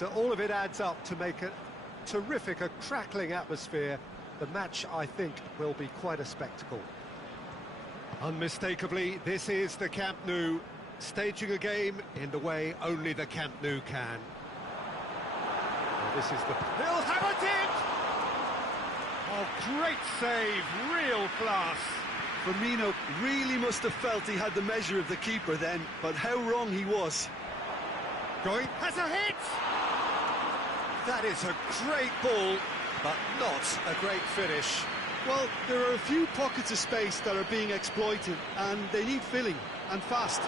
And all of it adds up to make a terrific, a crackling atmosphere. The match, I think, will be quite a spectacle. Unmistakably, this is the Camp Nou, staging a game in the way only the Camp Nou can. Well, this is the... He'll have it in! Oh, great save, real class. Firmino really must have felt he had the measure of the keeper then, but how wrong he was. Going, has a hit! That is a great ball, but not a great finish. Well, there are a few pockets of space that are being exploited, and they need filling, and fast.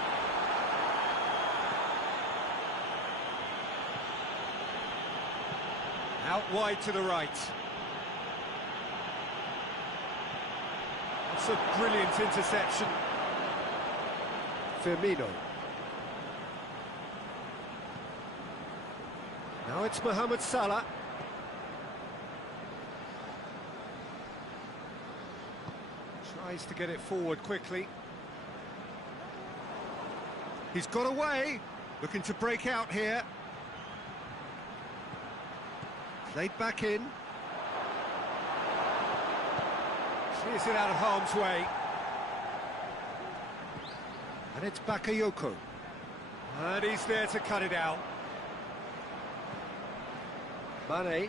Out wide to the right. That's a brilliant interception. Firmino. Now it's Mohamed Salah. Tries to get it forward quickly. He's got away, looking to break out here. Played back in. Clears it out of harm's way. And it's Bakayoko. And he's there to cut it out. Mane.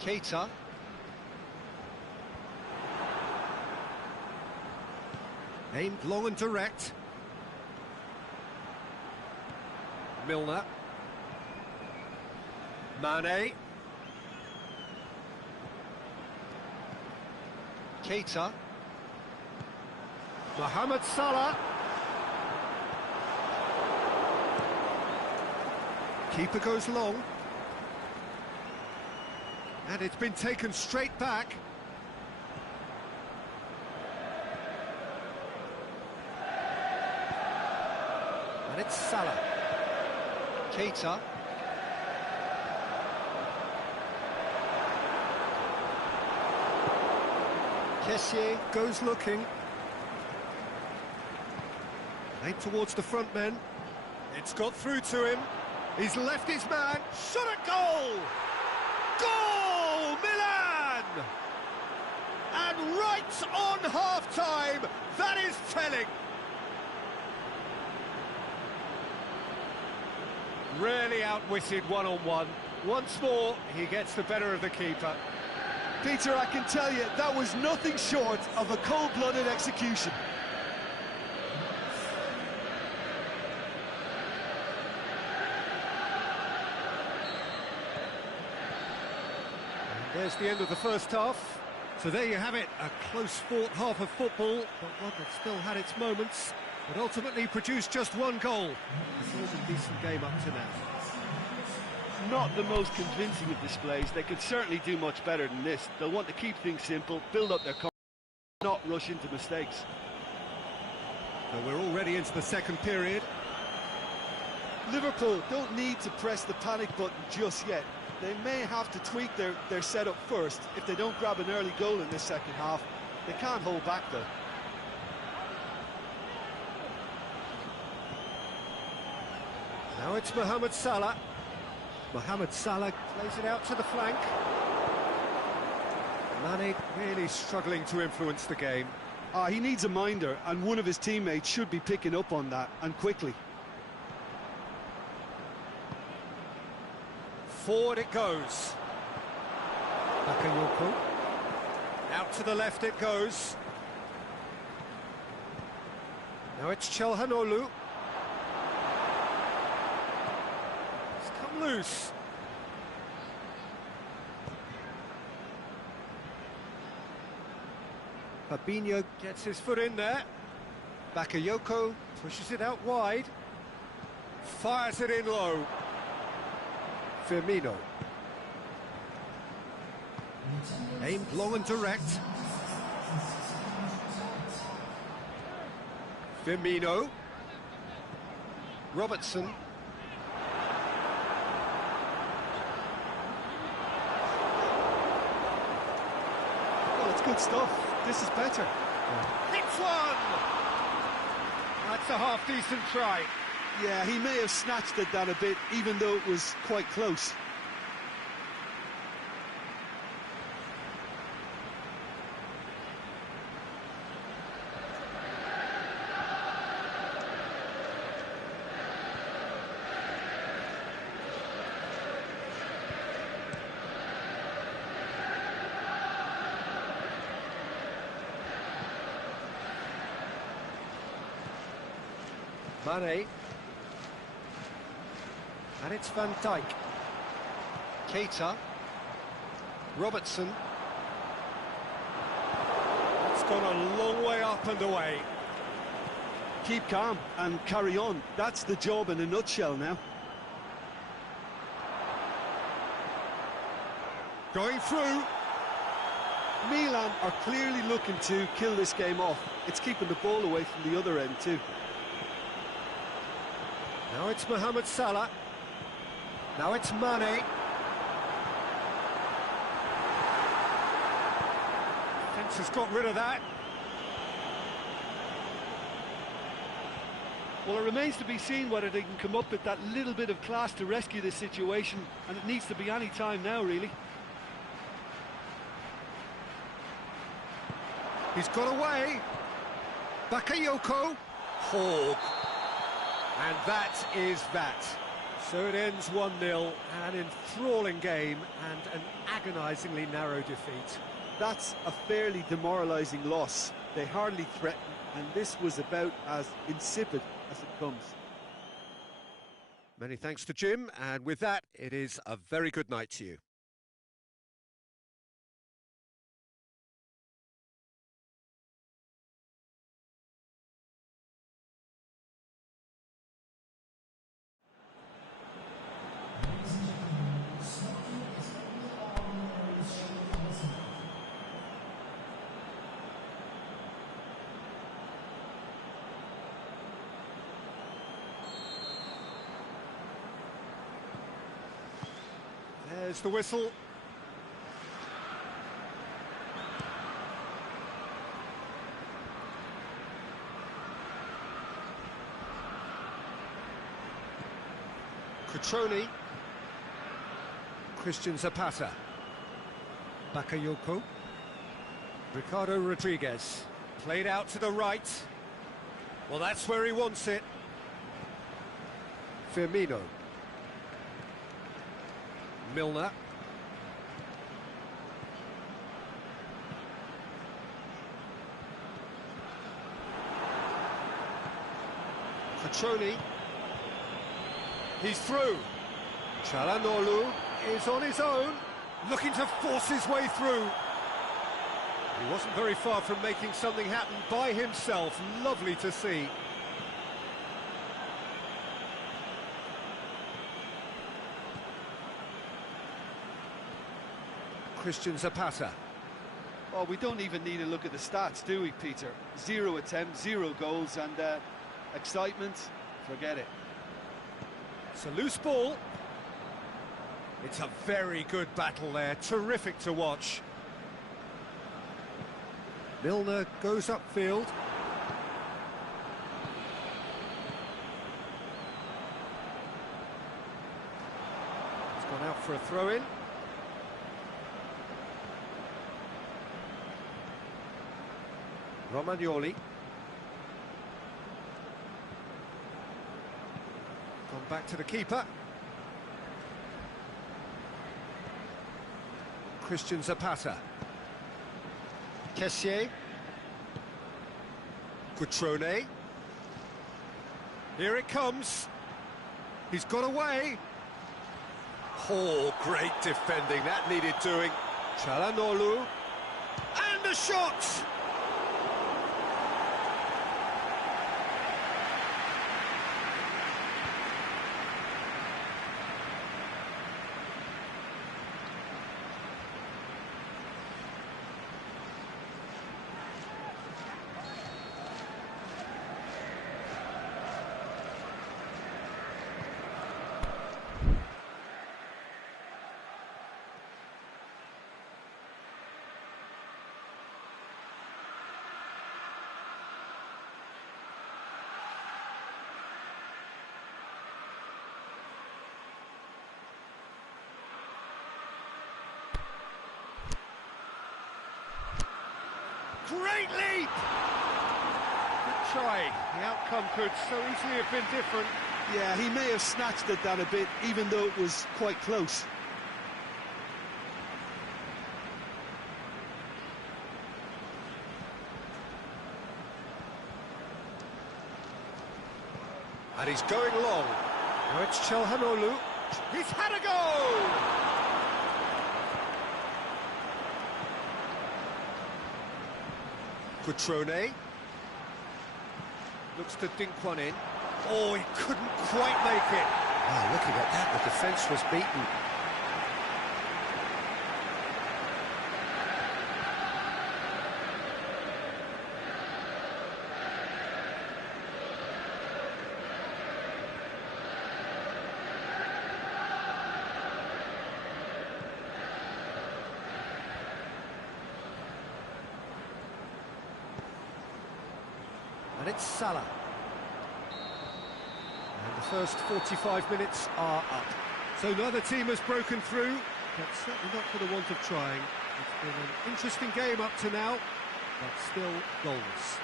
Keita. Aimed long and direct. Milner. Mane. Keita. Mohamed Salah. Keeper goes long. And it's been taken straight back. And it's Salah. Keita. Kessié goes looking. Played towards the front men. It's got through to him. He's left his man. Shot a goal! Goal! Milan! And right on half-time, that is telling. Really outwitted one-on-one. Once more, he gets the better of the keeper. Peter, I can tell you, that was nothing short of a cold-blooded execution. There's the end of the first half. So there you have it, a close-fought half of football, but one that still had its moments, but ultimately produced just one goal. It's all a decent game up to now. Not the most convincing of displays. They could certainly do much better than this. They'll want to keep things simple, build up their confidence, not rush into mistakes. Well, we're already into the second period. Liverpool don't need to press the panic button just yet. They may have to tweak their setup first. If they don't grab an early goal in this second half, they can't hold back though. Now it's Mohamed Salah. Mohamed Salah plays it out to the flank. Mane really struggling to influence the game. He needs a minder, and one of his teammates should be picking up on that, and quickly. Forward it goes. Bakayoko. Out to the left it goes. Now it's Çalhanoğlu. It's come loose. Fabinho gets his foot in there. Bakayoko pushes it out wide. Fires it in low. Firmino. Aimed long and direct. Firmino. Robertson. Well, it's good stuff. This is better. Hits one! That's a half-decent try. Yeah, he may have snatched at that a bit, even though it was quite close. Mane. And it's Van Dijk. Keita. Robertson. It's gone a long way up and away. Keep calm and carry on. That's the job in a nutshell now. Going through. Milan are clearly looking to kill this game off. It's keeping the ball away from the other end too. Now it's Mohamed Salah. Now it's Mane. Defence has got rid of that. Well, it remains to be seen whether they can come up with that little bit of class to rescue this situation, and it needs to be any time now, really. He's got away. Bakayoko. Hogg. And that is that. So it ends 1-0, an enthralling game and an agonisingly narrow defeat. That's a fairly demoralising loss. They hardly threatened, and this was about as insipid as it comes. Many thanks to Jim, and with that, it is a very good night to you. There's the whistle. Cutrone. Christian Zapata. Bakayoko. Ricardo Rodriguez. Played out to the right. Well, that's where he wants it. Firmino. Milner. Cutrone. He's through. Çalhanoğlu is on his own, looking to force his way through. He wasn't very far from making something happen by himself. Lovely to see. Christian Zapata. Oh, we don't even need to look at the stats, do we, Peter? 0 attempts, 0 goals, and excitement, forget it. It's a loose ball. It's a very good battle there, terrific to watch. Milner goes upfield. It's gone out for a throw-in. Romagnoli. Gone back to the keeper. Christian Zapata. Kessié. Cutrone. Here it comes. He's got away. Oh, great defending. That needed doing. Çalhanoğlu. And the shot! Great leap! Good try. The outcome could so easily have been different. Yeah, he may have snatched at that a bit, even though it was quite close. And he's going long. Now it's Chelhanoglu. He's had a go! Cutrone. Looks to dink one in. Oh, he couldn't quite make it. Wow, looking at that, the defence was beaten. And it's Salah. And the first 45 minutes are up. So neither team has broken through, but certainly not for the want of trying. It's been an interesting game up to now, but still goalless.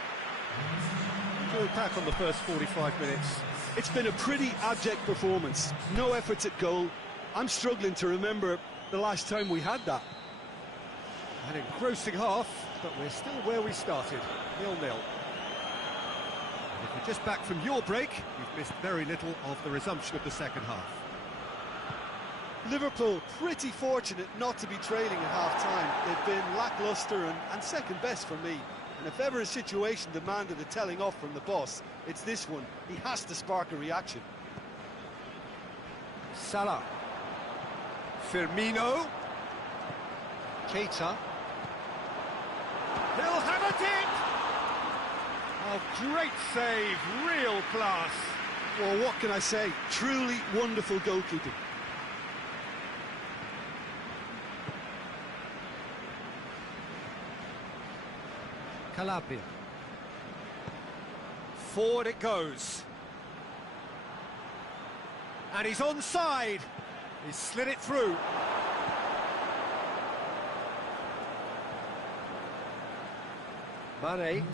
To attack on the first 45 minutes. It's been a pretty abject performance. No efforts at goal. I'm struggling to remember the last time we had that. An engrossing half, but we're still where we started, 0-0. If you're just back from your break, you've missed very little of the resumption of the second half. Liverpool pretty fortunate not to be trailing at half-time. They've been lacklustre and second best for me. And if ever a situation demanded a telling off from the boss, it's this one. He has to spark a reaction. Salah. Firmino. Keita. He'll have a dip! Oh, great save, real class. Well, what can I say? Truly wonderful goalkeeping. Calabria. Forward it goes. And he's onside. He slid it through. Mane.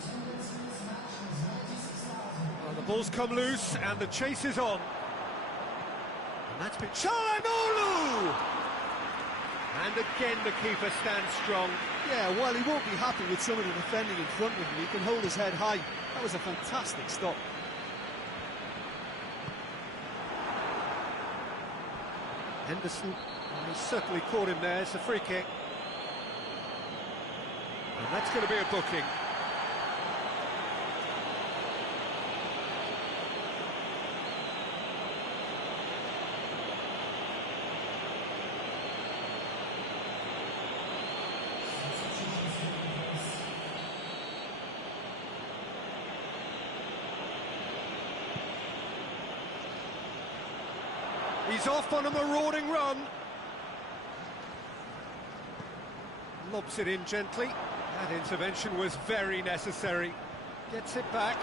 Well, the ball's come loose and the chase is on. And that's been Chelhanoglu! And again the keeper stands strong. Yeah, while he won't be happy with some of the defending in front of him, he can hold his head high. That was a fantastic stop. Henderson, he certainly caught him there. It's a free kick. And that's going to be a booking. He's off on a marauding run. Lobs it in gently. That intervention was very necessary. Gets it back.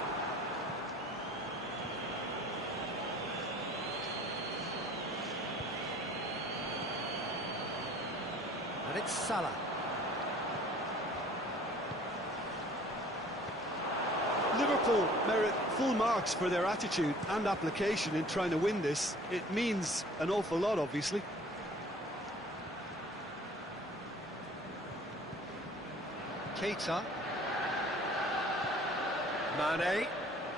And it's Salah. Liverpool merit full marks for their attitude and application in trying to win this. It means an awful lot, obviously. Keita. Mane.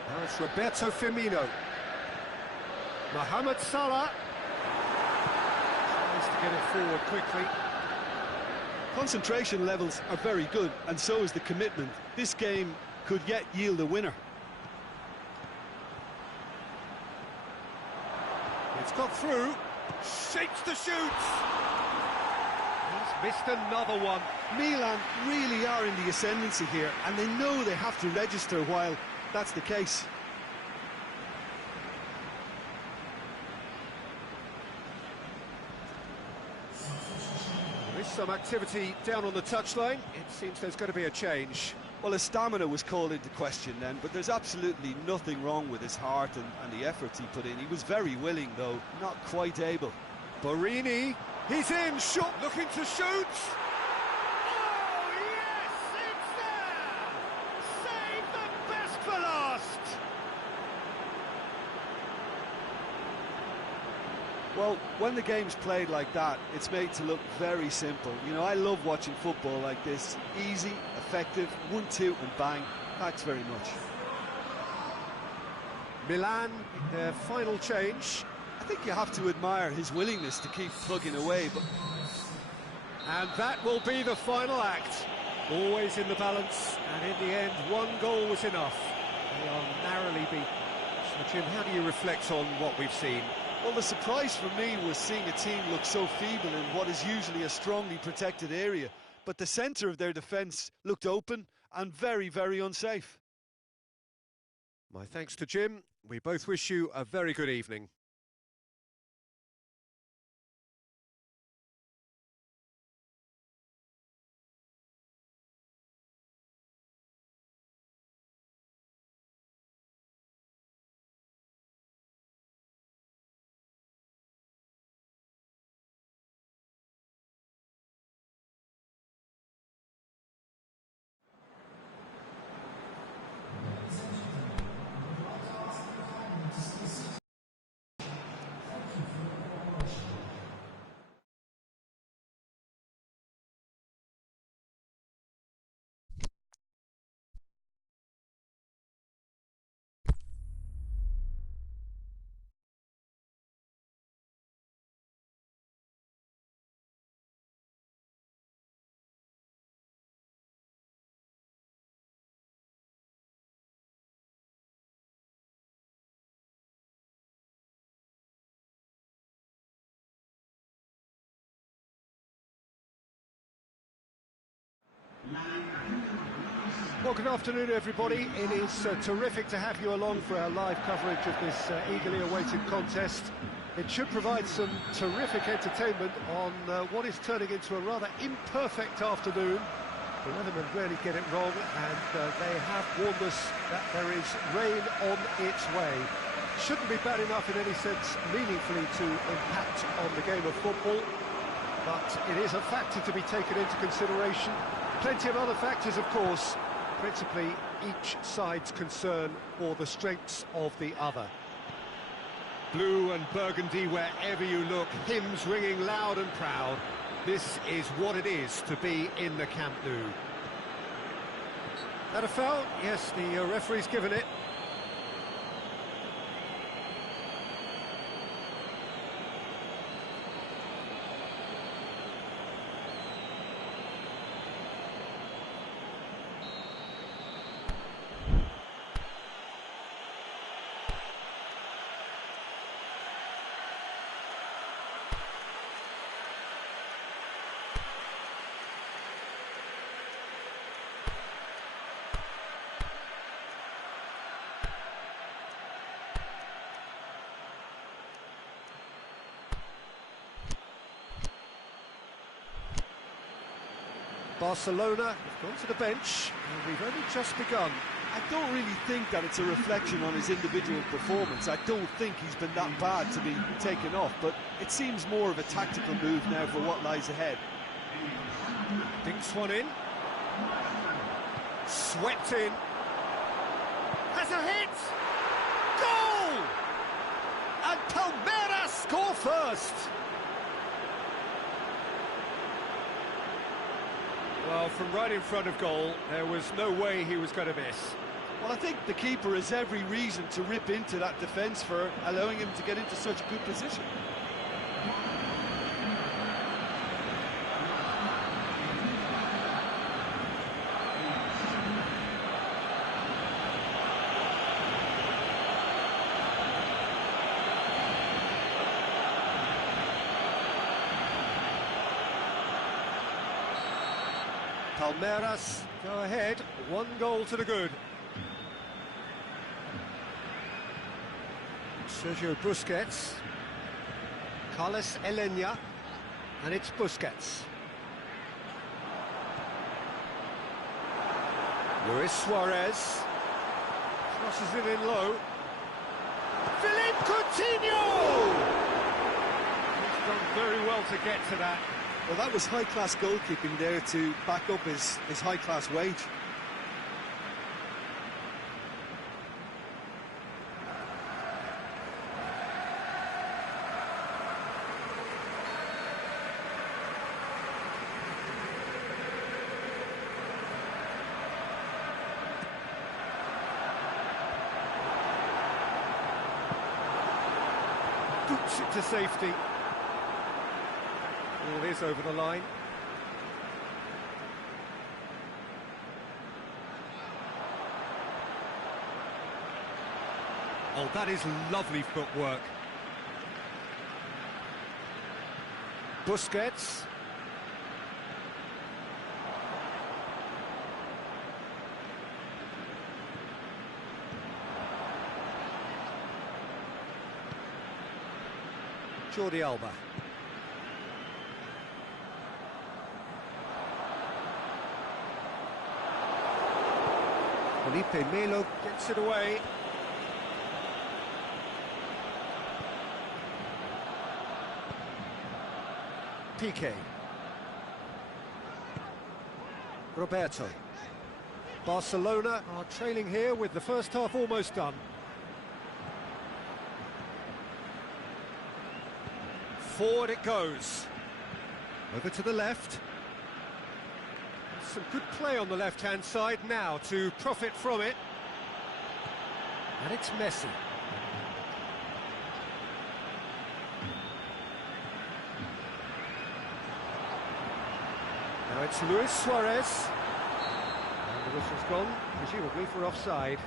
Now it's Roberto Firmino. Mohamed Salah. Tries to get it forward quickly. Concentration levels are very good, and so is the commitment. This game could yet yield a winner. It's got through. Shapes to shoot. He's missed another one. Milan really are in the ascendancy here, and they know they have to register while that's the case. There is some activity down on the touchline. It seems there's going to be a change. Well, his stamina was called into question then, but there's absolutely nothing wrong with his heart and the efforts he put in. He was very willing, though, not quite able. Borini, he's in, shot, looking to shoot. Oh, yes, it's there! Well, when the game's played like that, it's made to look very simple. You know, I love watching football like this. Easy, effective, 1-2 and bang. Thanks very much. Milan, their final change. I think you have to admire his willingness to keep plugging away, but... And that will be the final act. Always in the balance, and in the end, one goal was enough. They are narrowly beaten. So, Jim, how do you reflect on what we've seen? Well, the surprise for me was seeing a team look so feeble in what is usually a strongly protected area. But the centre of their defence looked open and very, very unsafe. My thanks to Jim. We both wish you a very good evening. Well, good afternoon, everybody. It is terrific to have you along for our live coverage of this eagerly awaited contest. It should provide some terrific entertainment on what is turning into a rather imperfect afternoon. The weathermen rarely get it wrong, and they have warned us that there is rain on its way. Shouldn't be bad enough in any sense meaningfully to impact on the game of football, but it is a factor to be taken into consideration. Plenty of other factors, of course, principally each side's concern or the strengths of the other. Blue and burgundy wherever you look, hymns ringing loud and proud. This is what it is to be in the Camp Nou. That a foul? Yes, the referee's given it. Barcelona have gone to the bench, and we've only just begun. I don't really think that it's a reflection on his individual performance. I don't think he's been that bad to be taken off, but it seems more of a tactical move now for what lies ahead. Dinks one in. Swept in. Has a hit! Goal! And Palmeiras score first! Well, from right in front of goal, there was no way he was going to miss. Well, I think the keeper has every reason to rip into that defence for allowing him to get into such a good position. Palmeiras go ahead, 1 goal to the good. Sergio Busquets, Carlos Elena, and it's Busquets. Luis Suarez crosses it in low. Philippe Coutinho! He's done very well to get to that. Well, that was high-class goalkeeping there to back up his high-class wage. Puts it to safety. Ball is over the line. Oh, that is lovely footwork. Busquets. Jordi Alba. Felipe Melo gets it away. Piqué. Roberto. Barcelona are trailing here with the first half almost done. Forward it goes. Over to the left. Some good play on the left-hand side now to profit from it. And it's Messi. Now it's Luis Suarez. And the whistle's gone, presumably for offside.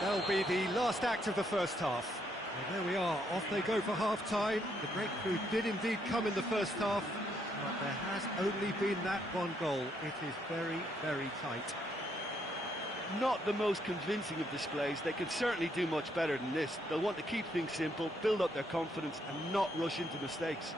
That'll be the last act of the first half. Well, there we are, off they go for half-time. The breakthrough did indeed come in the first half, but there has only been that one goal. It is very, very tight. Not the most convincing of displays. They could certainly do much better than this. They'll want to keep things simple, build up their confidence and not rush into mistakes.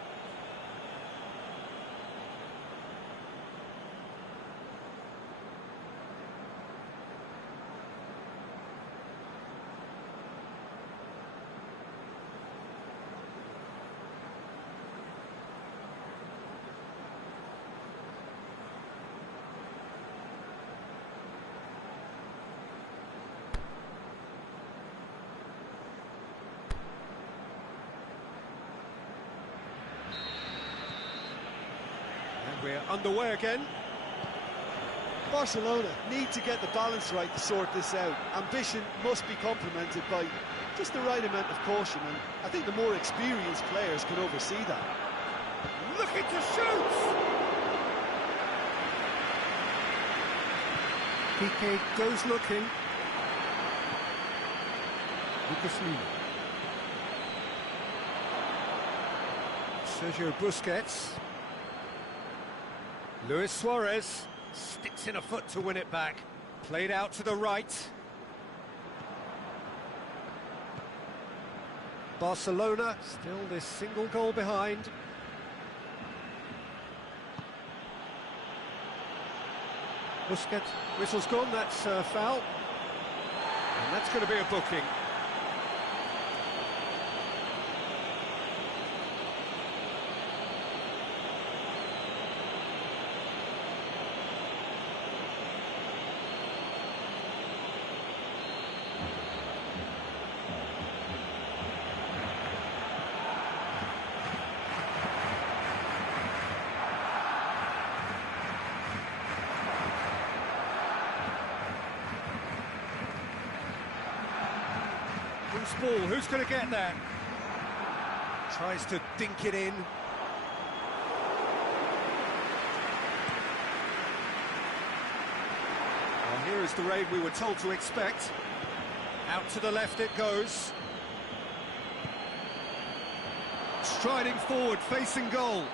We're underway again. Barcelona need to get the balance right to sort this out. Ambition must be complemented by just the right amount of caution, and I think the more experienced players can oversee that. Looking to shoot! Piqué goes looking. Lucas Lima. Sergio Busquets. Luis Suarez sticks in a foot to win it back. Played out to the right. Barcelona still this single goal behind. Busquets, whistle's gone, that's foul. And that's going to be a booking. Ball, who's going to get there? Tries to dink it in. Well, here is the raid we were told to expect. Out to the left it goes. Striding forward, facing goal.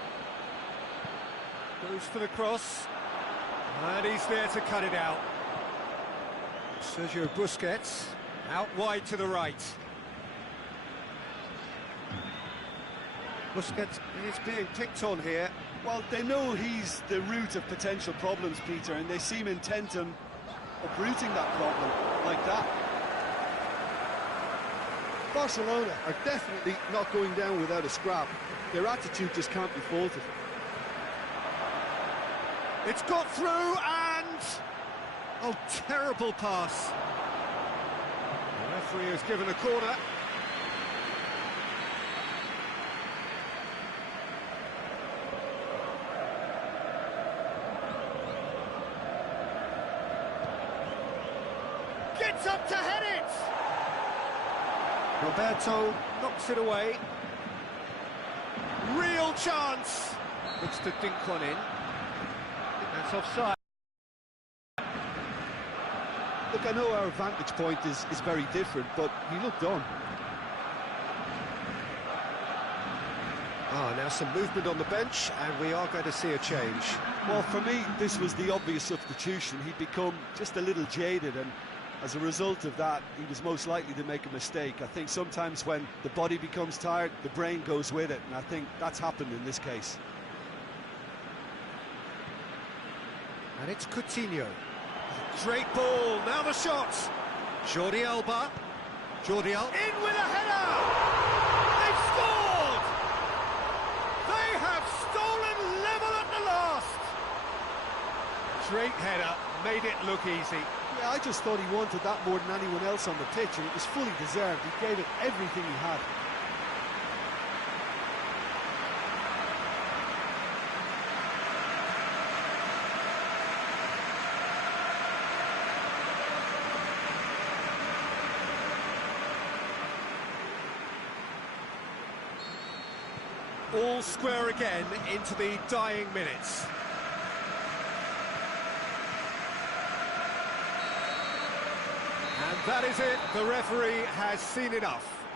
Goes for the cross. And he's there to cut it out. Sergio Busquets, out wide to the right. Busquets is being picked on here. Well, they know he's the root of potential problems, Peter, and they seem intent on uprooting that problem like that. Barcelona are definitely not going down without a scrap. Their attitude just can't be faulted. It's got through and... oh, terrible pass. The Referee has given a corner. Gets up to head it! Roberto knocks it away. Real chance! Looks to dink one in. I think that's offside. Look, I know our vantage point is very different, but he looked on. Now some movement on the bench, and we are going to see a change. Well, for me, this was the obvious substitution. He'd become just a little jaded, and as a result of that, he was most likely to make a mistake. I think sometimes when the body becomes tired, the brain goes with it, and I think that's happened in this case. And it's Coutinho. Great ball, now the shot. Jordi Alba. Jordi Alba. In with a header! They've scored! They have stolen level at the last! Great header, made it look easy. Yeah, I just thought he wanted that more than anyone else on the pitch, and it was fully deserved. He gave it everything he had. All square again into the dying minutes. And that is it, the referee has seen enough.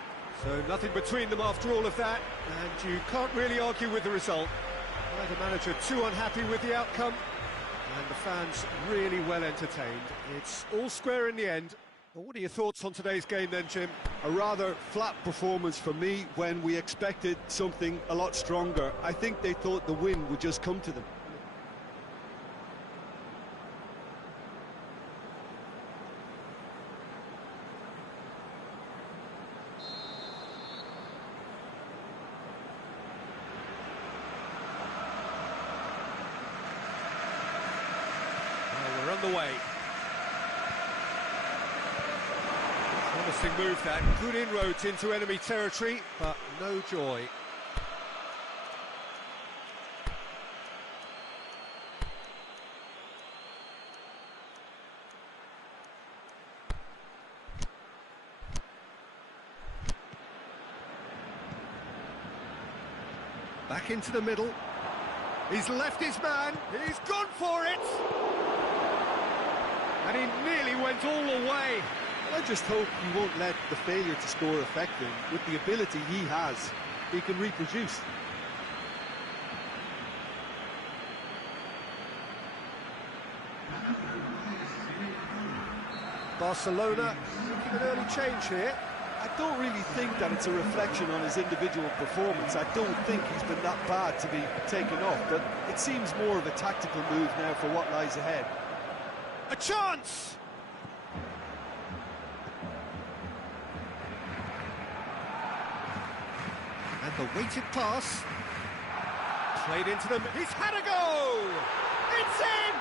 So nothing between them after all of that, and you can't really argue with the result. The manager too unhappy with the outcome, and the fans really well entertained. It's all square in the end. Well, what are your thoughts on today's game then, Jim? A rather flat performance for me when we expected something a lot stronger. I think they thought the win would just come to them. Well, we're on the way. Promising move that, good inroads into enemy territory, but no joy. Back into the middle. He's left his man, he's gone for it! And he nearly went all the way. I just hope he won't let the failure to score affect him. With the ability he has, he can reproduce. Barcelona making an early change here. I don't really think that it's a reflection on his individual performance. I don't think he's been that bad to be taken off, but it seems more of a tactical move now for what lies ahead. A chance! And the weighted pass. Played into them. He's had a go! It's in!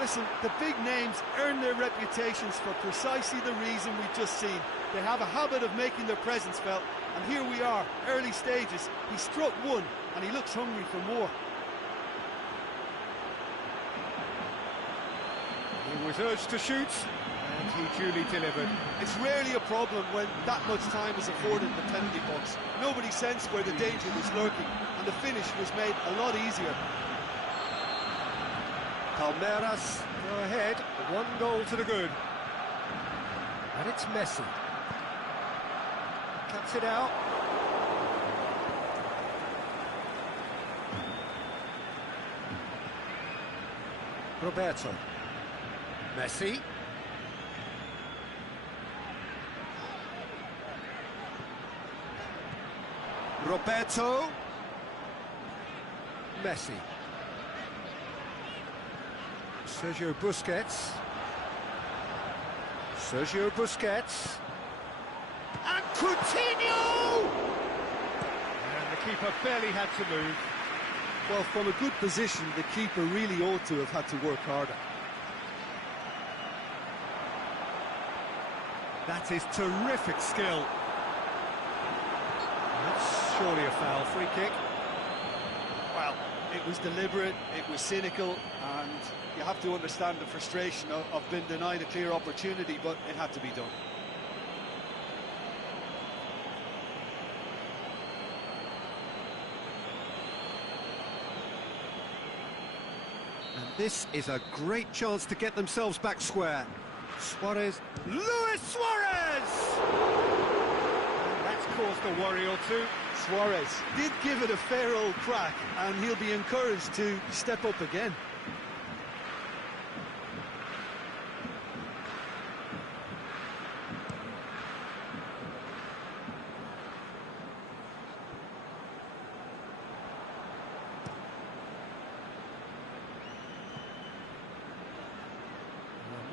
Listen, the big names earn their reputations for precisely the reason we've just seen. They have a habit of making their presence felt, and here we are, early stages. He struck one, and he looks hungry for more. He was urged to shoot, and he duly delivered. It's rarely a problem when that much time is afforded in the penalty box. Nobody sensed where the danger was lurking, and the finish was made a lot easier. Palmeiras go ahead, 1 goal to the good. And it's Messi. Cuts it out. Roberto. Messi. Roberto. Messi. Sergio Busquets. Sergio Busquets. And Coutinho! And the keeper barely had to move. Well, from a good position, the keeper really ought to have had to work harder. That is terrific skill. That's surely a foul. Free kick. Well, it was deliberate, it was cynical, and you have to understand the frustration of being denied a clear opportunity, but it had to be done. And this is a great chance to get themselves back square. Suarez. Luis Suarez! And that's caused a worry or two. Suarez did give it a fair old crack, and he'll be encouraged to step up again.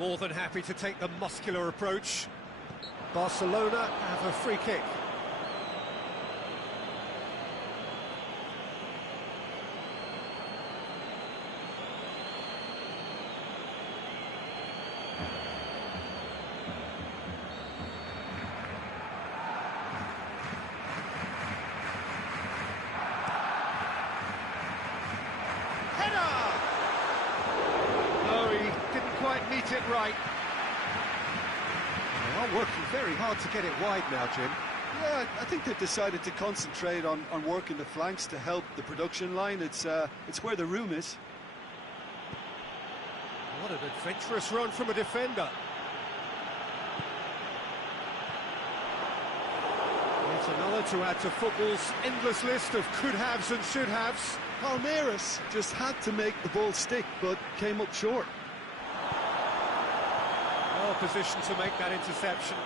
More than happy to take the muscular approach. Barcelona have a free kick. Meet it right. They are working very hard to get it wide now, Jim. Yeah, I think they've decided to concentrate on working the flanks to help the production line. It's where the room is. What an adventurous run from a defender. It's another to add to football's endless list of could-haves and should-haves. Palmeiras just had to make the ball stick, but came up short. Well positioned to make that interception.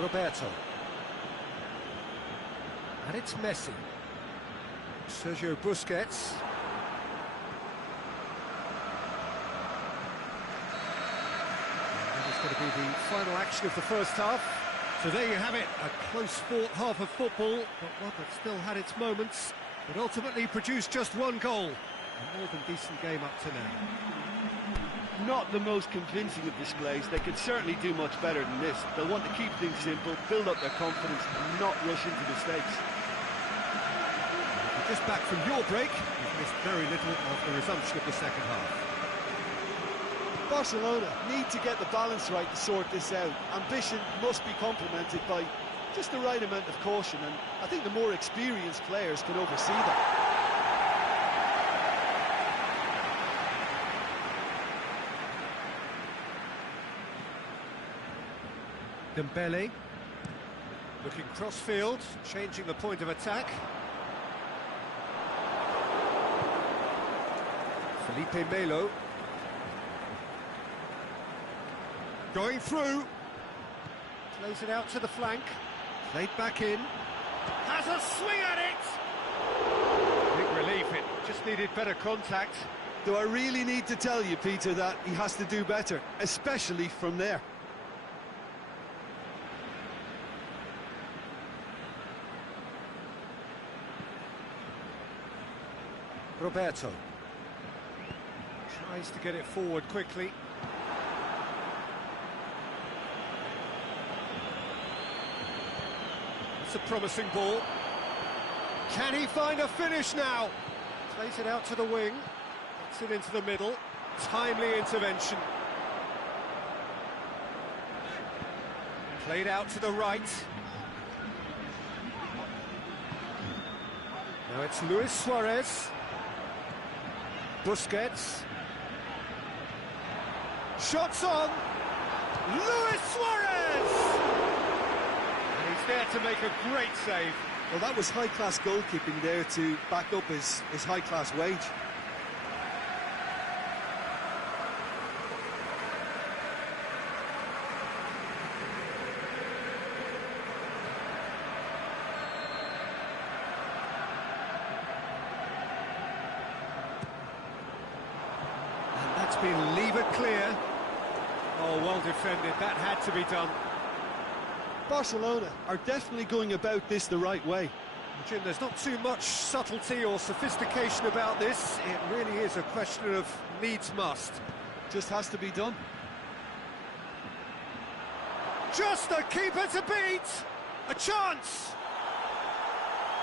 Roberto. And it's Messi. Sergio Busquets. And it's going to be the final action of the first half. So there you have it, a close-fought half of football, but one that still had its moments, but ultimately produced just one goal. A more than decent game up to now. Not the most convincing of displays. They could certainly do much better than this. They'll want to keep things simple, build up their confidence, and not rush into mistakes. If you're just back from your break, you've missed very little of the resumption of the second half. Barcelona need to get the balance right to sort this out. Ambition must be complemented by just the right amount of caution, and I think the more experienced players can oversee that. Dembele, looking cross-field, changing the point of attack. Felipe Melo. Going through. Plays it out to the flank. Played back in. Has a swing at it! Big relief, it just needed better contact. Do I really need to tell you, Peter, that he has to do better, especially from there? Roberto tries to get it forward quickly. It's a promising ball. Can he find a finish now? Plays it out to the wing. Gets it into the middle. Timely intervention. Played out to the right. Now it's Luis Suarez. Busquets. Shots on. Luis Suarez! And he's there to make a great save. Well, that was high-class goalkeeping there to back up his high-class wage. Been levered clear. Oh, well defended. That had to be done. Barcelona are definitely going about this the right way. Jim, there's not too much subtlety or sophistication about this. It really is a question of needs must. Just has to be done. Just the keeper to beat! A chance!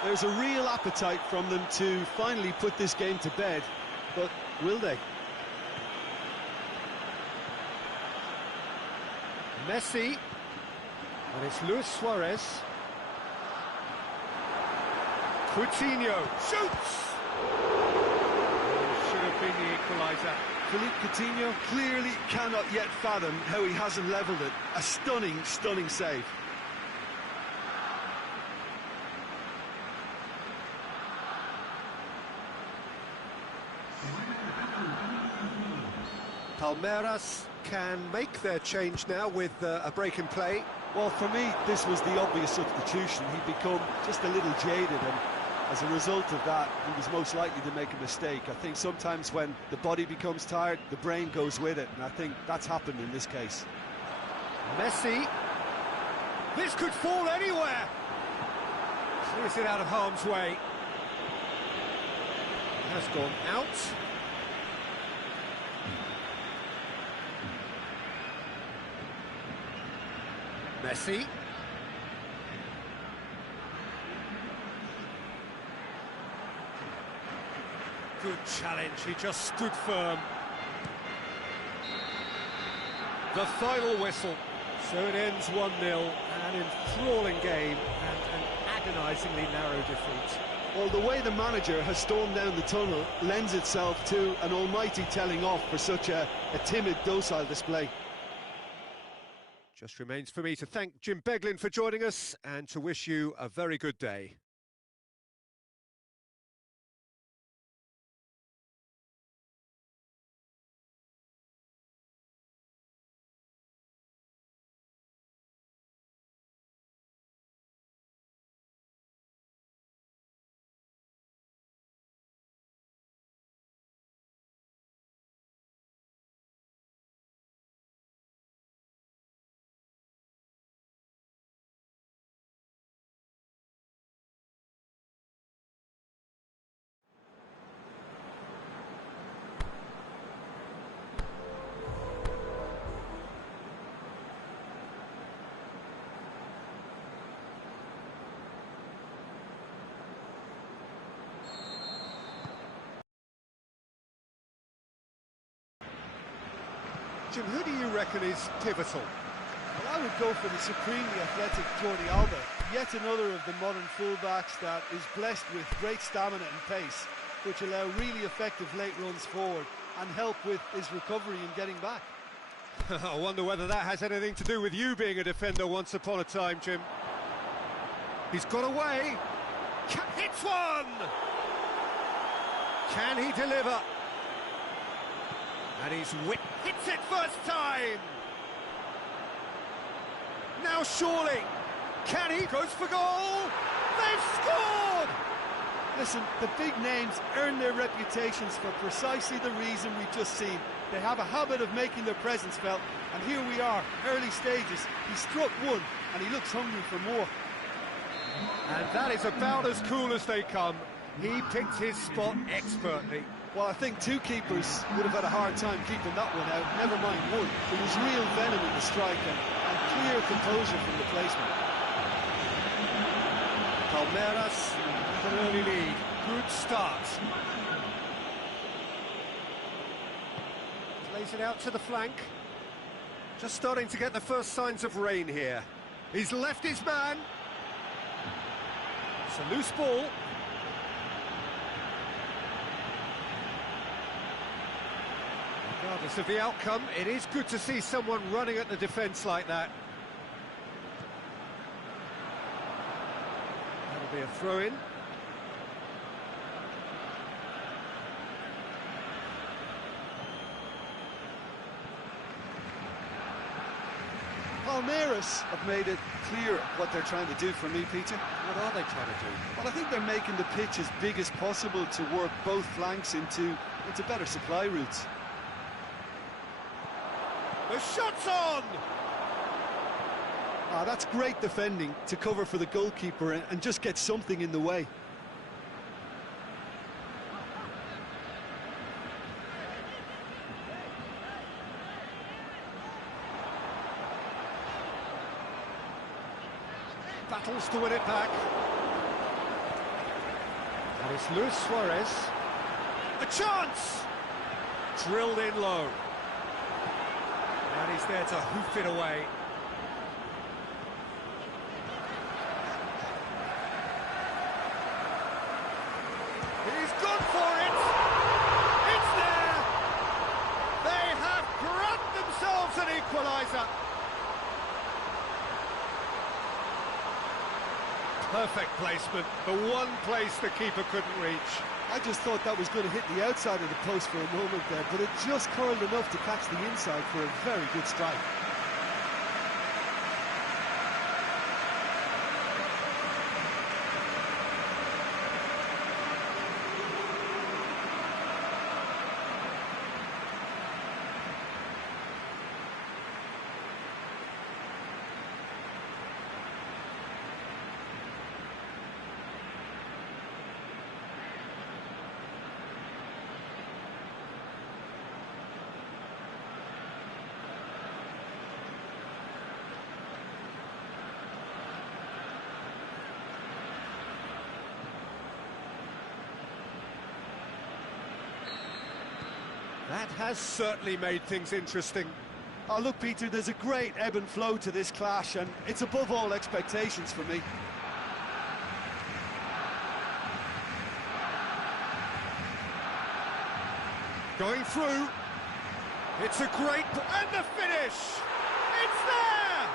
There's a real appetite from them to finally put this game to bed, but will they? Messi, and it's Luis Suarez. Coutinho shoots! Should have been the equaliser. Philippe Coutinho clearly cannot yet fathom how he hasn't levelled it. A stunning, stunning save. Palmeiras can make their change now with a break in play. Well, for me, this was the obvious substitution. He'd become just a little jaded, and as a result of that, he was most likely to make a mistake. I think sometimes when the body becomes tired, the brain goes with it, and I think that's happened in this case. Messi. This could fall anywhere. Clears it out of harm's way. Has gone out. Messi. Good challenge, he just stood firm. The final whistle. So it ends 1-0, an enthralling game and an agonisingly narrow defeat. Well, the way the manager has stormed down the tunnel lends itself to an almighty telling off for such a timid, docile display. Just remains for me to thank Jim Beglin for joining us and to wish you a very good day. Jim, who do you reckon is pivotal? Well, I would go for the supremely athletic Jordi Alba, yet another of the modern fullbacks that is blessed with great stamina and pace, which allow really effective late runs forward and help with his recovery and getting back. I wonder whether that has anything to do with you being a defender once upon a time, Jim. He's got away. Hits one! Can he deliver? And hits it first time! Now surely, can he? Goes for goal! They've scored! Listen, the big names earn their reputations for precisely the reason we've just seen. They have a habit of making their presence felt, and here we are, early stages. He struck one, and he looks hungry for more. And that is about as cool as they come. He picked his spot expertly. Well, I think two keepers would have had a hard time keeping that one out, never mind one. There was real venom in the strike and clear composure from the placement. Palmeiras with an early lead. Good start. Plays it out to the flank. Just starting to get the first signs of rain here. He's left his man. It's a loose ball. Regardless of the outcome, it is good to see someone running at the defence like that. That'll be a throw-in. Palmeiras have made it clear what they're trying to do for me, Peter. What are they trying to do? Well, I think they're making the pitch as big as possible to work both flanks into better supply routes. The shot's on! Ah, that's great defending to cover for the goalkeeper and just get something in the way. battles to win it back. And it's Luis Suarez. A chance! Drilled in low. And he's there to hoof it away. He's gone for it! It's there! They have grabbed themselves an equaliser. Perfect placement, the one place the keeper couldn't reach. I just thought that was going to hit the outside of the post for a moment there, but it just curled enough to catch the inside for a very good strike. That has certainly made things interesting. Oh, look, Peter, there's a great ebb and flow to this clash, and it's above all expectations for me. Going through. It's a great... and the finish! It's there!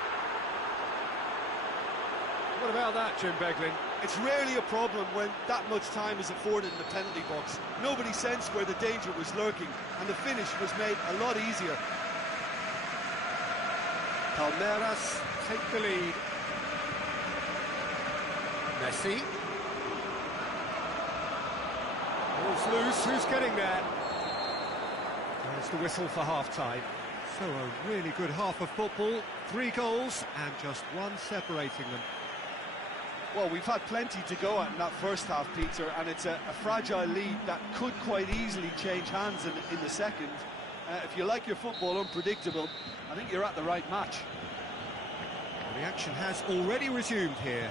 What about that, Jim Beglin? It's rarely a problem when that much time is afforded in the penalty box. Nobody sensed where the danger was lurking, and the finish was made a lot easier. Palmeiras take the lead. Messi. Ball's loose, who's getting there? There's the whistle for half-time. So a really good half of football, 3 goals and just one separating them. Well, we've had plenty to go at in that first half, Peter, and it's a fragile lead that could quite easily change hands in the second. If you like your football unpredictable, I think you're at the right match. Well, the action has already resumed here.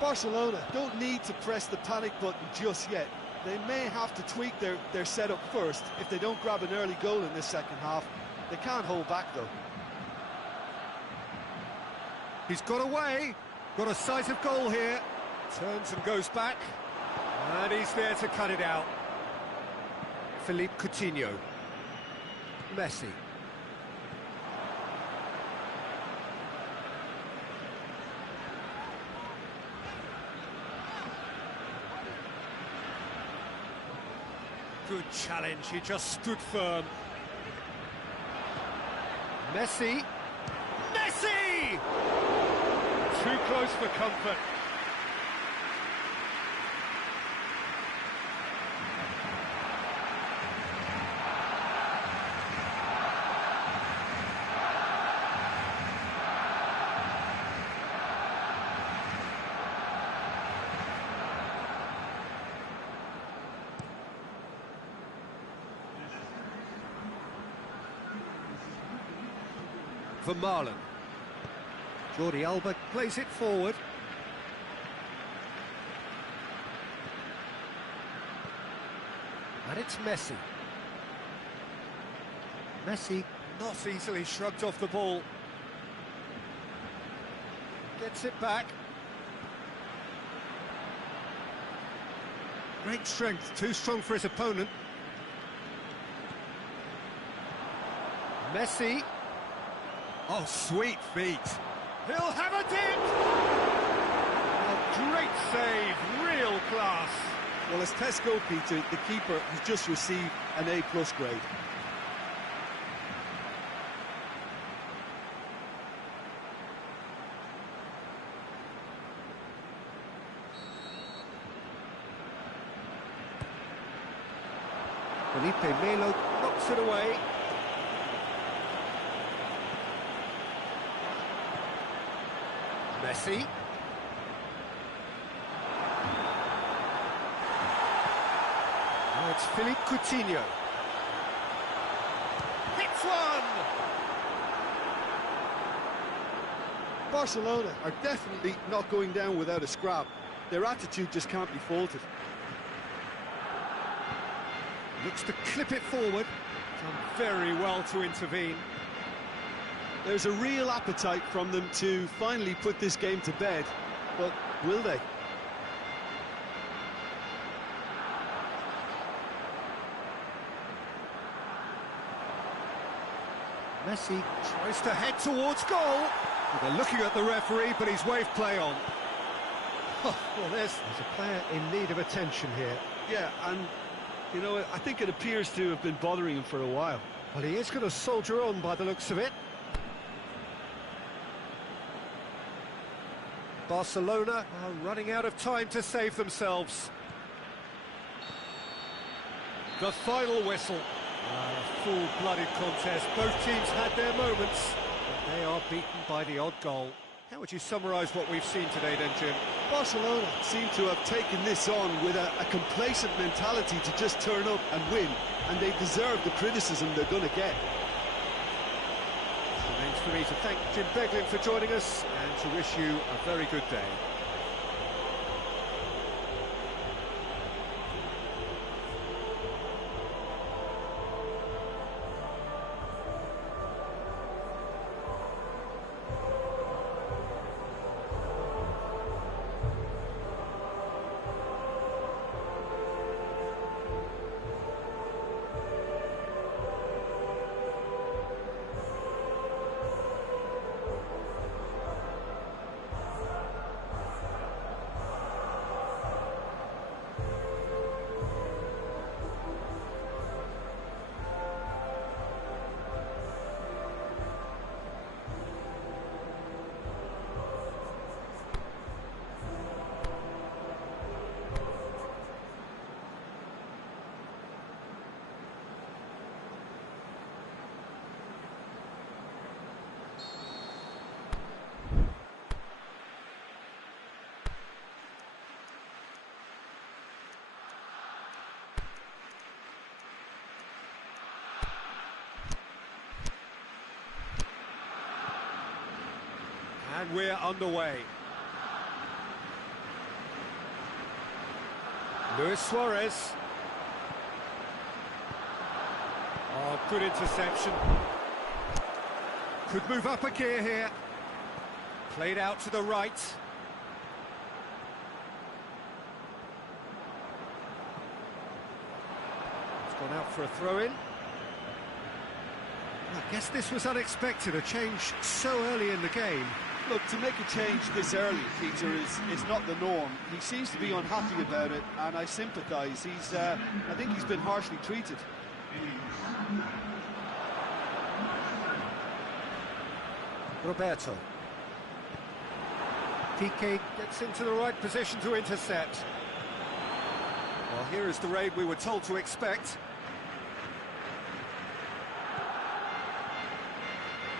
Barcelona don't need to press the panic button just yet. They may have to tweak their setup first if they don't grab an early goal in this second half. They can't hold back, though. He's got away. Got a sight of goal here. Turns and goes back. And he's there to cut it out. Philippe Coutinho. Messi. Good challenge, he just stood firm. Messi. Messi! Too close for comfort. For Marlon. Jordi Alba plays it forward. And it's Messi. Messi not easily shrugged off the ball. Gets it back. Great strength, too strong for his opponent. Messi. Oh, sweet feet. He'll have a dip! A great save, real class. Well, as tests go, Peter, the keeper has just received an A+ grade. Felipe Melo knocks it away. Messi. Now it's Philippe Coutinho. Hits one! Barcelona are definitely not going down without a scrap. Their attitude just can't be faulted. Looks to clip it forward. Done very well to intervene. There's a real appetite from them to finally put this game to bed, but will they? Messi tries to head towards goal. Well, they're looking at the referee, but he's waved play on. Well, there's a player in need of attention here. Yeah, and, you know, I think it appears to have been bothering him for a while. Well, he is going to soldier on by the looks of it. Barcelona are running out of time to save themselves. The final whistle. A full-blooded contest. Both teams had their moments, but they are beaten by the odd goal. How would you summarise what we've seen today then, Jim? Barcelona seem to have taken this on with a complacent mentality to just turn up and win, and they deserve the criticism they're going to get. It remains for me to thank Jim Beglin for joining us and to wish you a very good day. And we're underway. Luis Suarez. Oh, good interception. Could move up a gear here. Played out to the right. It's gone out for a throw-in. I guess this was unexpected, a change so early in the game. Look, to make a change this early, Peter, is not the norm. He seems to be unhappy about it, and I sympathise. I think he's been harshly treated. Roberto. Piqué gets into the right position to intercept. Well, here is the raid we were told to expect.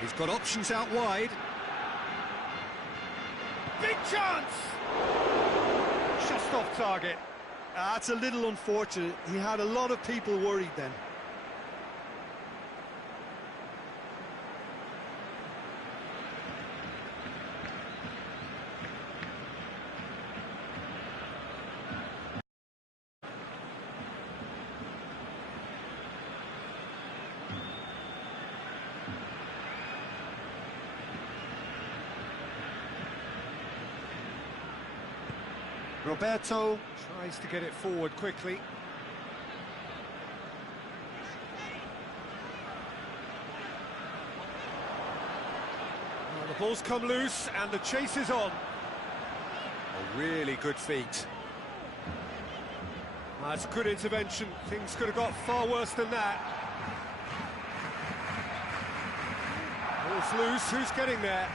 He's got options out wide. Big chance! Just off target. That's a little unfortunate. He had a lot of people worried then. Roberto tries to get it forward quickly. Well, the ball's come loose and the chase is on. A really good feat. That's a good intervention. Things could have got far worse than that. Ball's loose, who's getting there?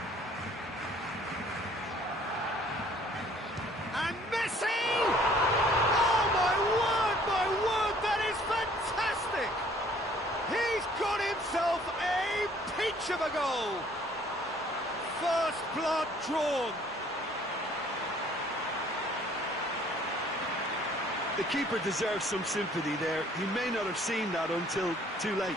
And Messi! Oh, my word, that is fantastic! He's got himself a peach of a goal! First blood drawn. The keeper deserves some sympathy there. He may not have seen that until too late.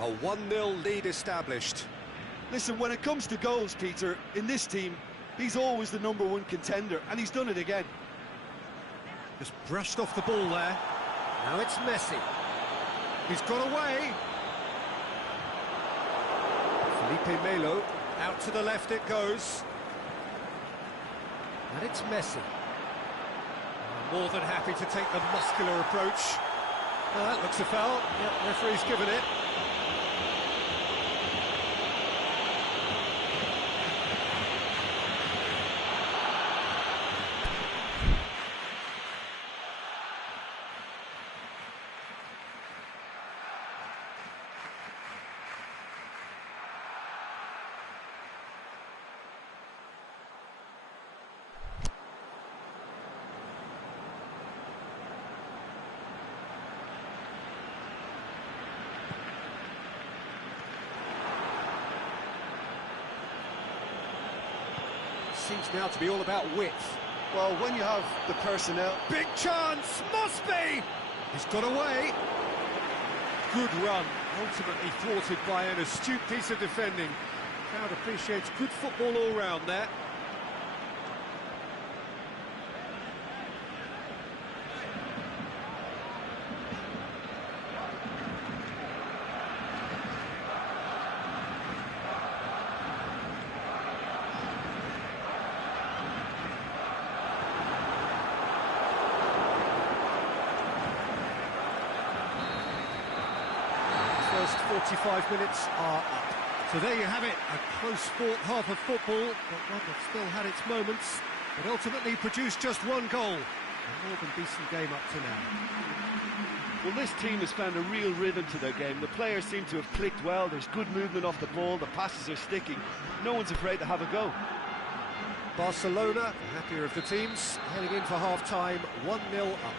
A 1-0 lead established. Listen, when it comes to goals, Peter, in this team, he's always the #1 contender, and he's done it again. Just brushed off the ball there. Now it's Messi. He's got away. Felipe Melo. Out to the left it goes. And it's Messi. More than happy to take the muscular approach. Oh, that looks a foul. Yep, referee's given it. Seems now to be all about width. Well, when you have the personnel... Big chance! Must be! He's got away. Good run. Ultimately thwarted by an astute piece of defending. The crowd appreciates good football all round there. First 45 minutes are up. So there you have it, a close-fought half of football, but one that still had its moments, but ultimately produced just one goal. A more than decent game up to now. Well, this team has found a real rhythm to their game. The players seem to have clicked well. There's good movement off the ball. The passes are sticking. No one's afraid to have a go. Barcelona, the happier of the teams, heading in for half-time, 1-0 up.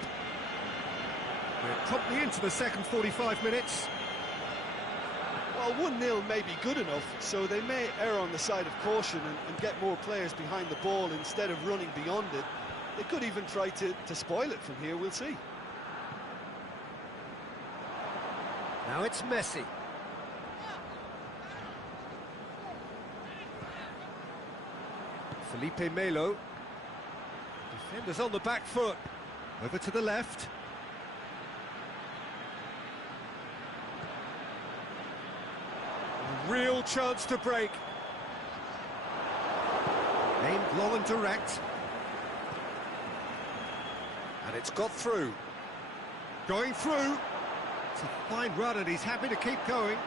We're promptly into the second 45 minutes. Well, 1-0 may be good enough, so they may err on the side of caution and get more players behind the ball instead of running beyond it. They could even try to spoil it from here, we'll see. Now it's Messi. Felipe Melo. Defenders on the back foot. Over to the left. A real chance to break. Aimed long and direct. And it's got through. Going through. It's a fine run and he's happy to keep going.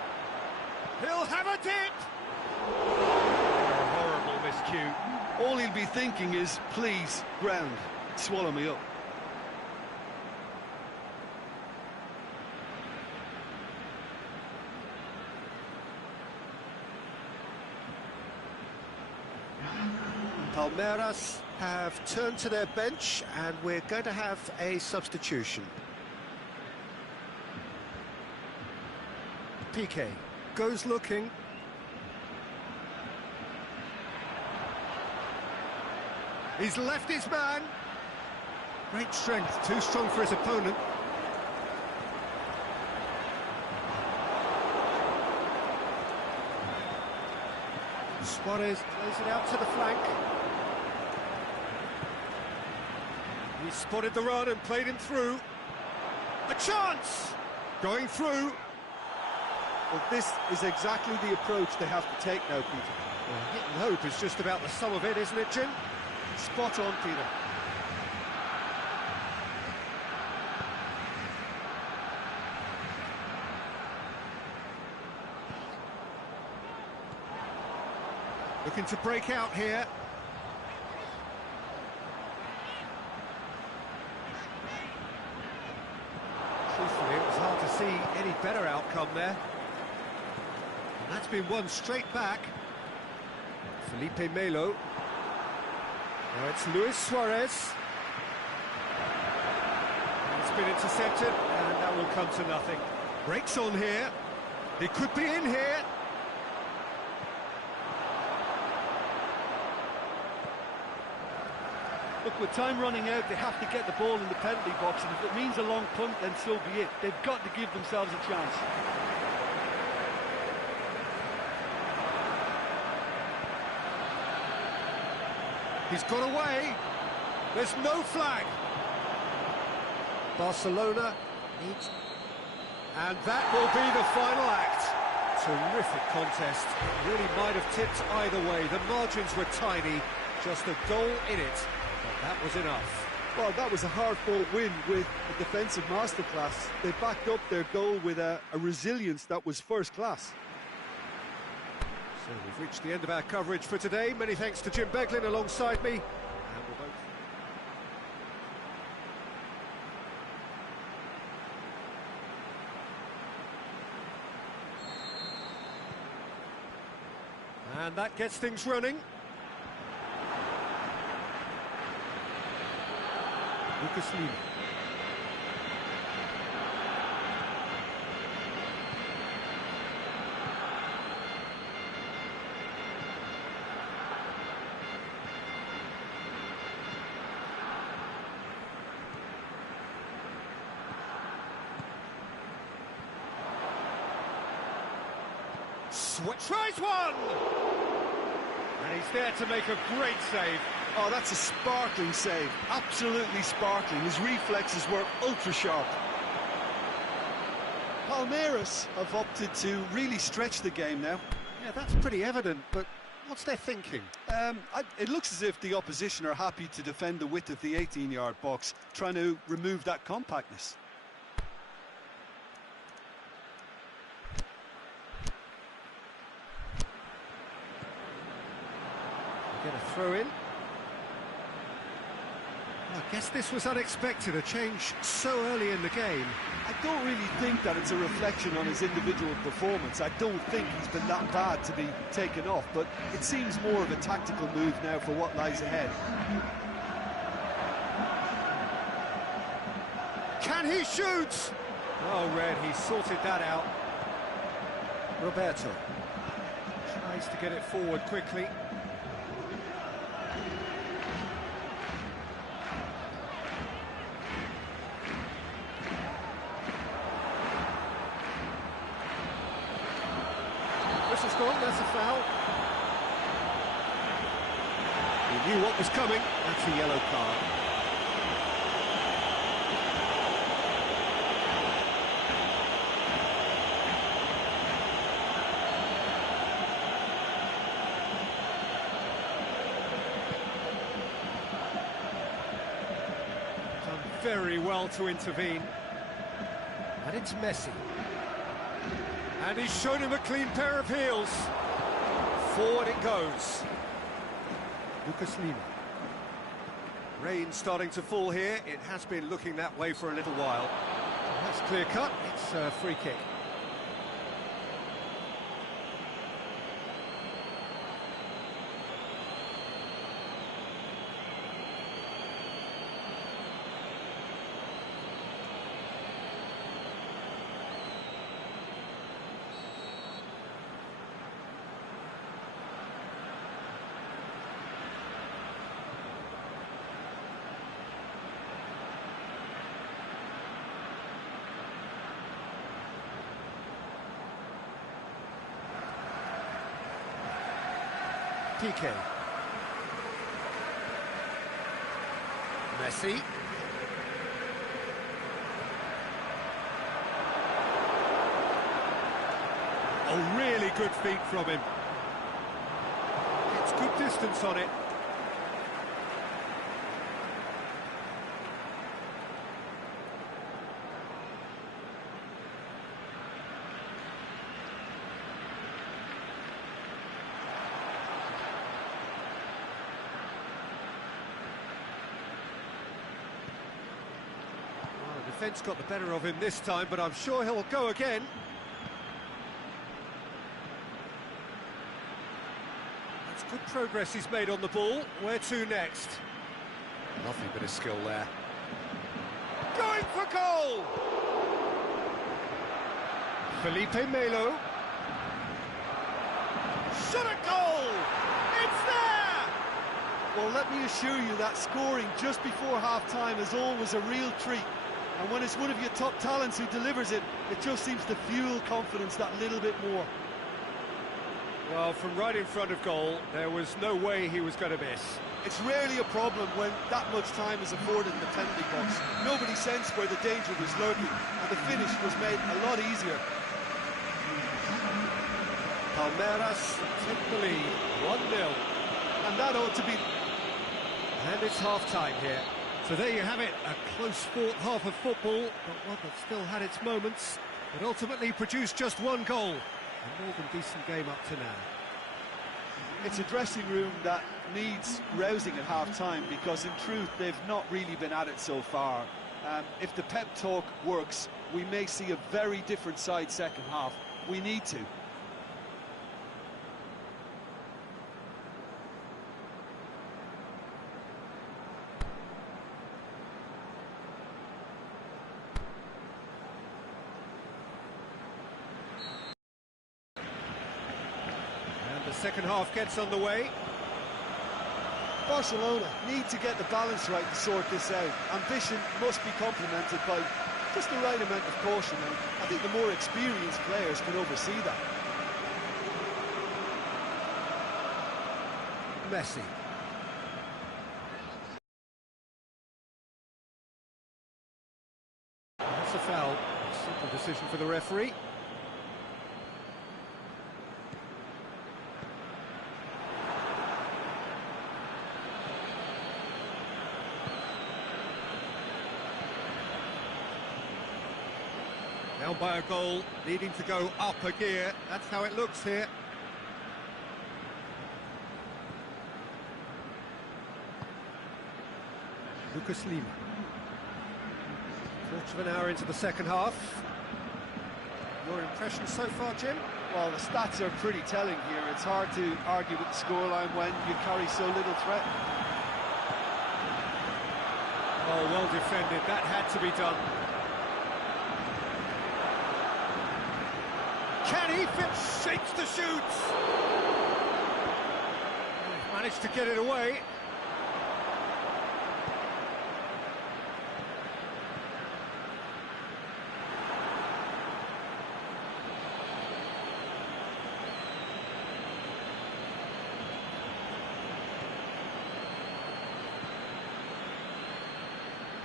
He'll have a dip! Horrible miscue. All he'll be thinking is, please, ground, swallow me up. Palmeiras have turned to their bench and we're going to have a substitution. Piqué goes looking. He's left his man. Great strength, too strong for his opponent. Suarez plays it out to the flank. He spotted the run and played him through. A chance! Going through. Well, this is exactly the approach they have to take now, Peter. Well, hit and hope is just about the sum of it, isn't it, Jim? Spot on, Peter. Looking to break out here. Truthfully, it was hard to see any better outcome there. And that's been won straight back. Felipe Melo. Now it's Luis Suarez. It's been intercepted, and that will come to nothing. Breaks on here. He could be in here. Look, with time running out, they have to get the ball in the penalty box, and if it means a long punt, then so be it. They've got to give themselves a chance. He's got away. There's no flag. Barcelona needs... And that will be the final act. Terrific contest. It really might have tipped either way. The margins were tiny, just a goal in it, but that was enough. Well, that was a hard-fought win with a defensive masterclass. They backed up their goal with a resilience that was first class. So we've reached the end of our coverage for today. Many thanks to Jim Beglin alongside me. And we'll both... And that gets things running. Lucas Lima. Tries one! And he's there to make a great save. Oh, that's a sparkling save. Absolutely sparkling. His reflexes were ultra-sharp. Palmeiras have opted to really stretch the game now. Yeah, that's pretty evident, but what's their thinking? It looks as if the opposition are happy to defend the width of the 18-yard box, trying to remove that compactness. Get a throw in. Well, I guess this was unexpected, a change so early in the game. I don't really think that it's a reflection on his individual performance. I don't think he's been that bad to be taken off, but it seems more of a tactical move now for what lies ahead. Can he shoot? Oh, Red, he sorted that out. Roberto tries to get it forward quickly. Whistle's gone, that's a foul. He knew what was coming, that's a yellow card. Done very well to intervene. And it's Messi. And he's shown him a clean pair of heels. Forward it goes. Lucas Lima. Rain starting to fall here. It has been looking that way for a little while. That's clear cut. It's a free kick. PK. Messi. Oh, really good feet from him. It's good distance on it. Defence got the better of him this time, but I'm sure he'll go again. That's good progress he's made on the ball. Where to next? Lovely bit of skill there. Going for goal! Felipe Melo. Shot a goal! It's there! Well, let me assure you that scoring just before half-time is always a real treat. And when it's one of your top talents who delivers it, it just seems to fuel confidence that little bit more. Well, from right in front of goal, there was no way he was going to miss. It's rarely a problem when that much time is afforded in the penalty box. Nobody sensed where the danger was lurking, and the finish was made a lot easier. Palmeiras take the lead, 1-0. And that ought to be... And it's half-time here. So there you have it, a close fought half of football, but one that still had its moments, but ultimately produced just one goal. A more than decent game up to now. It's a dressing room that needs rousing at half-time, because in truth they've not really been at it so far. If the pep talk works, we may see a very different side second half. We need to. Second half gets underway. Barcelona need to get the balance right to sort this out. Ambition must be complemented by just the right amount of caution, and I think the more experienced players can oversee that. Messi. That's a foul. Simple decision for the referee. Down by a goal, needing to go up a gear. That's how it looks here. Lucas Lima. Quarter of an hour into the second half. Your impressions so far, Jim? Well, the stats are pretty telling here. It's hard to argue with the scoreline when you carry so little threat. Oh, well defended. That had to be done. Can he fit? Shakes the shoots. Managed to get it away.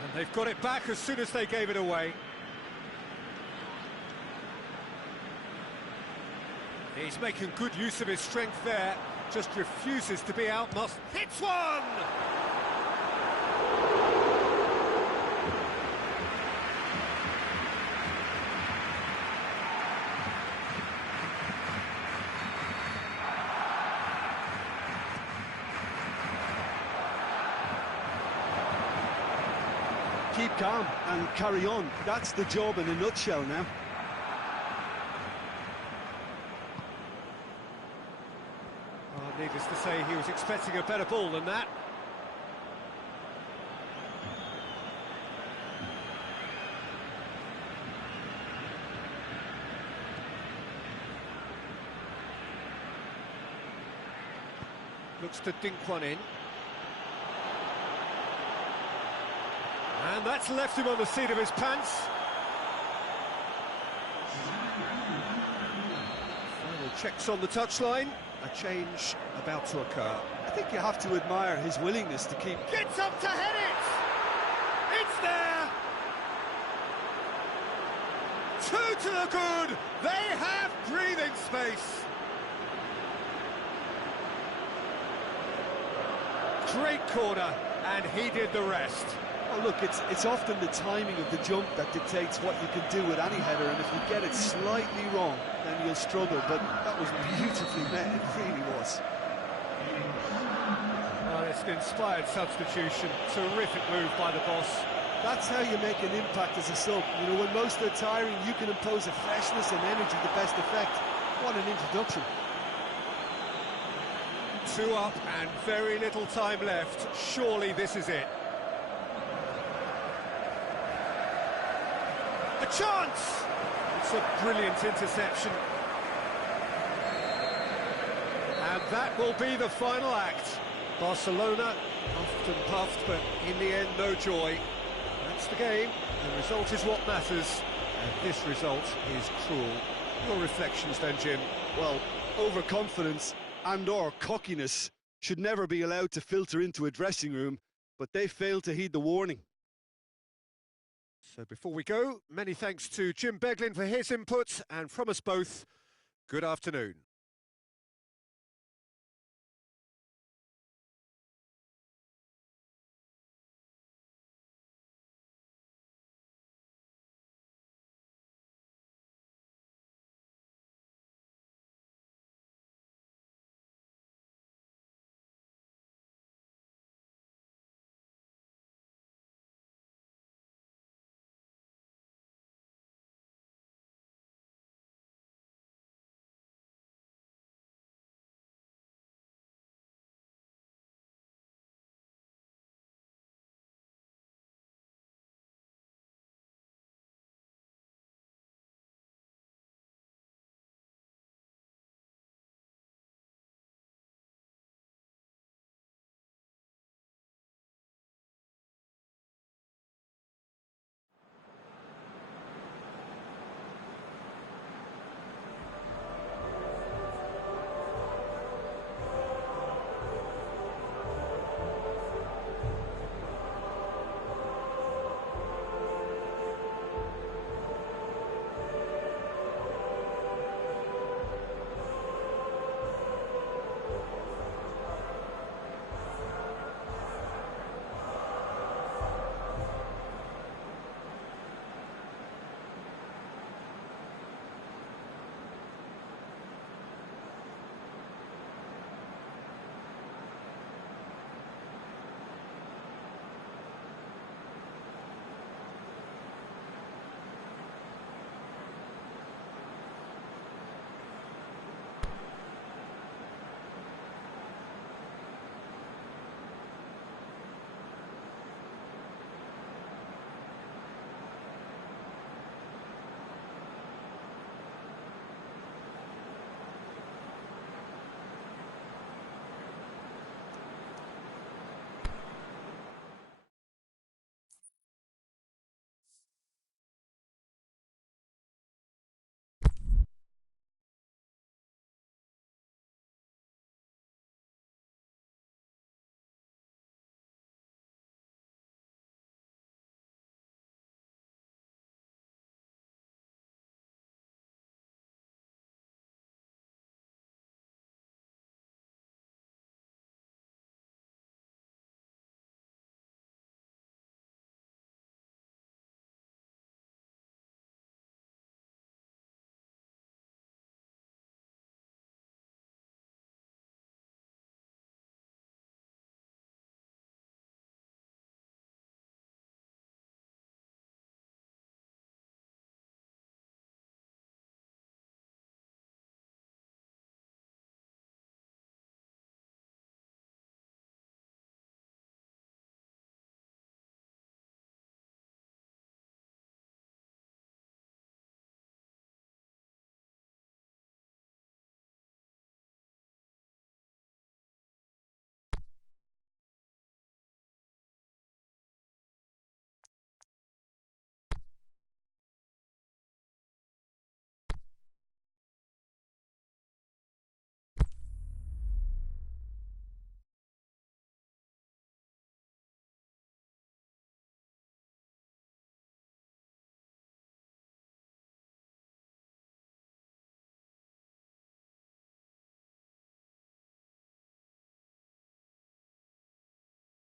And they've got it back as soon as they gave it away. He's making good use of his strength there, just refuses to be outmuscled. Hits one! Keep calm and carry on. That's the job in a nutshell now. Needless to say, he was expecting a better ball than that. Looks to dink one in. And that's left him on the seat of his pants. Final checks on the touchline. A change about to occur. I think you have to admire his willingness to keep... Gets up to head it! It's there! Two to the good! They have breathing space! Great corner, and he did the rest. Oh, look, it's often the timing of the jump that dictates what you can do with any header, and if you get it slightly wrong, then you'll struggle, but that was beautifully met, it really was. Well, it's an inspired substitution, terrific move by the boss. That's how you make an impact as a sub. You know, when most are tiring, you can impose a freshness and energy to best effect. What an introduction. 2 up and very little time left. Surely this is it. A chance! It's a brilliant interception. And that will be the final act. Barcelona puffed and puffed, but in the end, no joy. That's the game. The result is what matters. And this result is cruel. Your reflections then, Jim? Well, Overconfidence and/or cockiness should never be allowed to filter into a dressing room, but they failed to heed the warning. So before we go, many thanks to Jim Beglin for his input, and from us both, good afternoon.